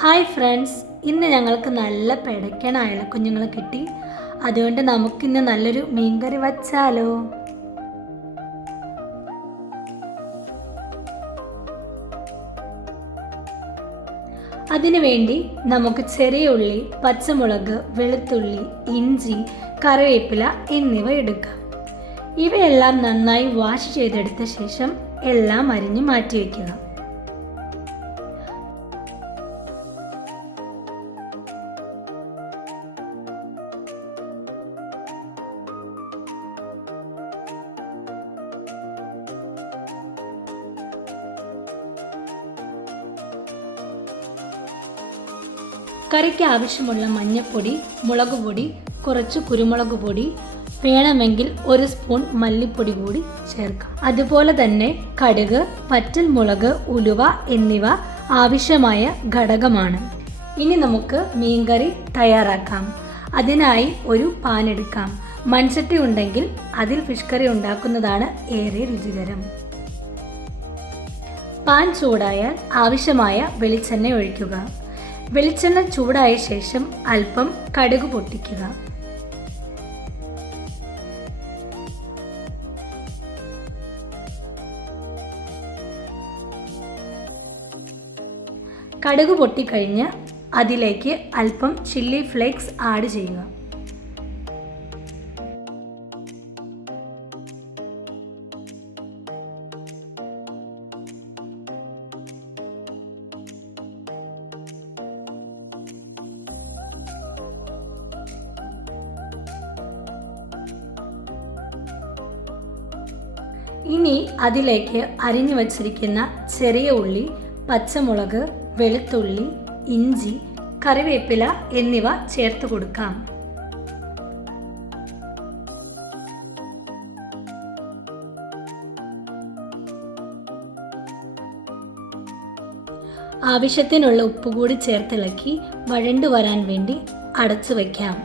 Hi friends, ഇന്ന് ഞങ്ങൾക്ക് നല്ല പിടയ്ക്കണ അയലക്കുഞ്ഞുങ്ങളെ കിട്ടി. അതുകൊണ്ട് നമുക്കിന്ന് നല്ലൊരു മീൻകറി വച്ചാലോ? അതിനു വേണ്ടി നമുക്ക് ചെറിയ ഉള്ളി, പച്ചമുളക്, വെളുത്തുള്ളി, ഇഞ്ചി, കറിവേപ്പില എന്നിവ എടുക്കാം. ഇവയെല്ലാം നന്നായി വാഷ് ചെയ്തെടുത്ത ശേഷം എല്ലാം അരിഞ്ഞു മാറ്റിവെക്കുക. കറിക്ക് ആവശ്യമുള്ള മഞ്ഞൾപ്പൊടി, മുളക് പൊടി, കുറച്ച് കുരുമുളക് പൊടി, വേണമെങ്കിൽ 1 സ്പൂൺ മല്ലിപ്പൊടി കൂടി ചേർക്കാം. അതുപോലെ തന്നെ കടുക്, പച്ചമുളക്, ഉലുവ എന്നിവ ആവശ്യമായ ഘടകമാണ്. ഇനി നമുക്ക് മീൻകറി തയ്യാറാക്കാം. അതിനായി ഒരു പാൻ എടുക്കാം. മൺചട്ടി ഉണ്ടെങ്കിൽ അതിൽ ഫിഷ് കറി ഉണ്ടാക്കുന്നതാണ് ഏറെ രുചികരം. പാൻ ചൂടായാൽ ആവശ്യമായ വെളിച്ചെണ്ണ ഒഴിക്കുക. വെളിച്ചെണ്ണ ചൂടായ ശേഷം അല്പം കടുക് പൊട്ടിക്കുക. കടുക് പൊട്ടിക്കഴിഞ്ഞ് അതിലേക്ക് അല്പം ചില്ലി ഫ്ലേക്സ് ആഡ് ചെയ്യുക. ഇനി അതിലേക്ക് അരിഞ്ഞു വച്ചിരിക്കുന്ന ചെറിയ ഉള്ളി, പച്ചമുളക്, വെളുത്തുള്ളി, ഇഞ്ചി, കറിവേപ്പില എന്നിവ ചേർത്ത് കൊടുക്കാം. ആവശ്യത്തിനുള്ള ഉപ്പ് കൂടി ചേർത്തിളക്കി വഴണ്ടു വരാൻ വേണ്ടി അടച്ചു വയ്ക്കാം.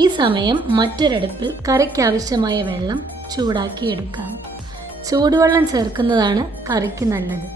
ഈ സമയം മറ്റൊരടുപ്പിൽ കറിക്കാവശ്യമായ വെള്ളം ചൂടാക്കിയെടുക്കാം. ചൂടുവെള്ളം ചേർക്കുന്നതാണ് കറിക്ക് നല്ലത്.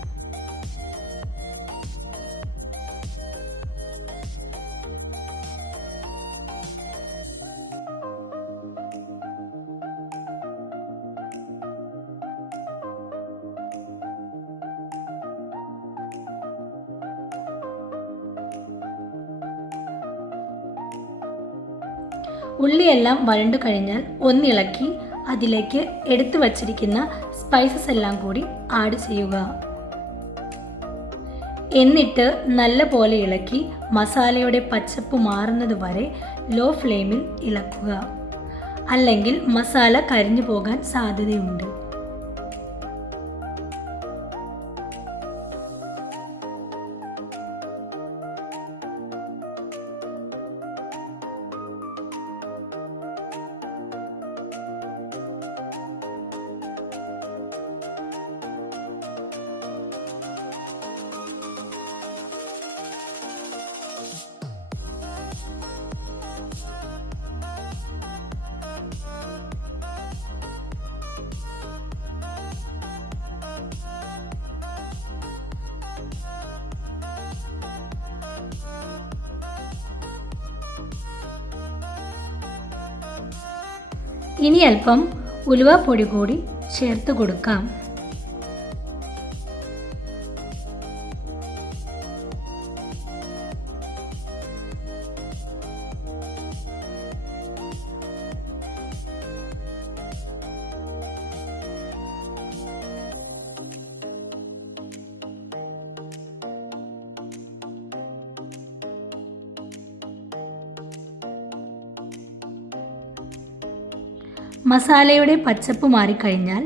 ഉള്ളിയെല്ലാം വഴണ്ടു കഴിഞ്ഞാൽ ഒന്നിളക്കി അതിലേക്ക് എടുത്തു വച്ചിരിക്കുന്ന സ്പൈസസ് എല്ലാം കൂടി ആഡ് ചെയ്യുക. എന്നിട്ട് നല്ല പോലെ ഇളക്കി മസാലയുടെ പച്ചപ്പ് മാറുന്നത് വരെ ലോ ഫ്ലെയിമിൽ ഇളക്കുക. അല്ലെങ്കിൽ മസാല കരിഞ്ഞു പോകാൻ സാധ്യതയുണ്ട്. ഇനി അല്പം ഉലുവപ്പൊടി കൂടി ചേർത്ത് കൊടുക്കാം. മസാലയുടെ പച്ചപ്പ് മാറിക്കഴിഞ്ഞാൽ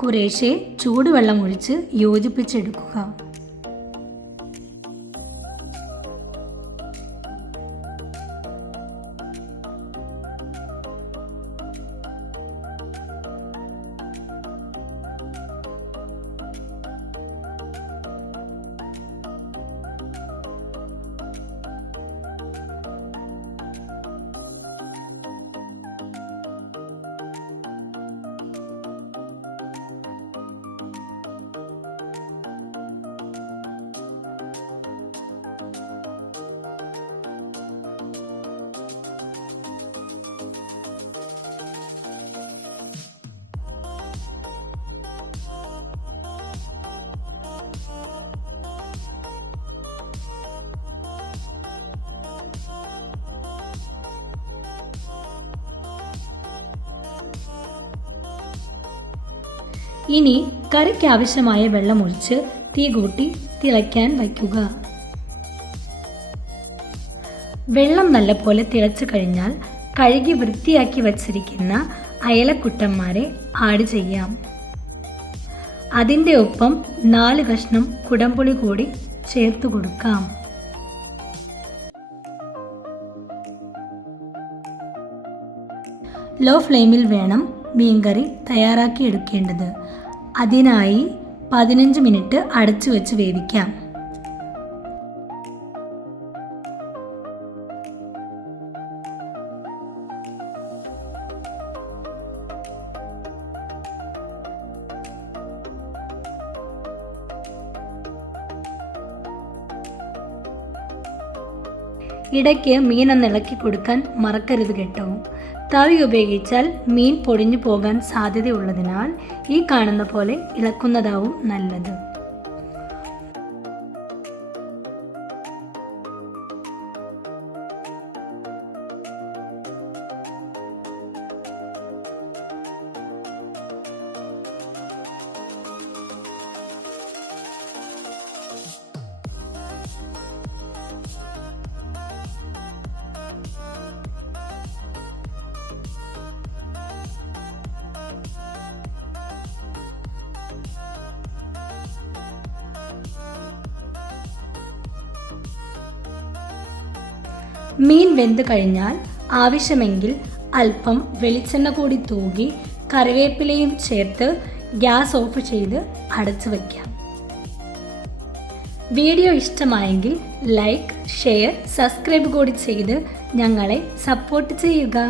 കുറേശ്ശെ ചൂടുവെള്ളം ഒഴിച്ച് യോജിപ്പിച്ചെടുക്കുക. ഇനി കറിക്ക് ആവശ്യമായ വെള്ളം ഒഴിച്ച് തീ കൂട്ടി തിളയ്ക്കാൻ വയ്ക്കുക. വെള്ളം നല്ലപോലെ തിളച്ചു കഴിഞ്ഞാൽ കഴുകി വൃത്തിയാക്കി വച്ചിരിക്കുന്ന അയലക്കുട്ടന്മാരെ ആഡ് ചെയ്യാം. അതിൻ്റെ ഒപ്പം 4 കഷ്ണം കുടംപുളി കൂടി ചേർത്ത് കൊടുക്കാം. ലോ ഫ്ലെയിമിൽ വേണം മീൻകറി തയ്യാറാക്കി എടുക്കേണ്ടത്. അതിനായി 15 മിനിറ്റ് അടച്ചു വെച്ച് വേവിക്കാം. ഇടയ്ക്ക് മീനൊന്ന് ഇളക്കി കൊടുക്കാൻ മറക്കരുത് കേട്ടോ. തവി ഉപയോഗിച്ചാൽ മീൻ പൊടിഞ്ഞു പോകാൻ സാധ്യതയുള്ളതിനാൽ ഈ കാണുന്ന പോലെ ഇളക്കുന്നതാവും നല്ലത്. മീൻ വെന്ത് കഴിഞ്ഞാൽ ആവശ്യമെങ്കിൽ അല്പം വെളിച്ചെണ്ണ കൂടി തൂകി കറിവേപ്പിലയും ചേർത്ത് ഗ്യാസ് ഓഫ് ചെയ്ത് അടച്ചു വയ്ക്കാം. വീഡിയോ ഇഷ്ടമായെങ്കിൽ ലൈക്ക്, ഷെയർ, സബ്സ്ക്രൈബ് കൂടി ചെയ്ത് ഞങ്ങളെ സപ്പോർട്ട് ചെയ്യുക.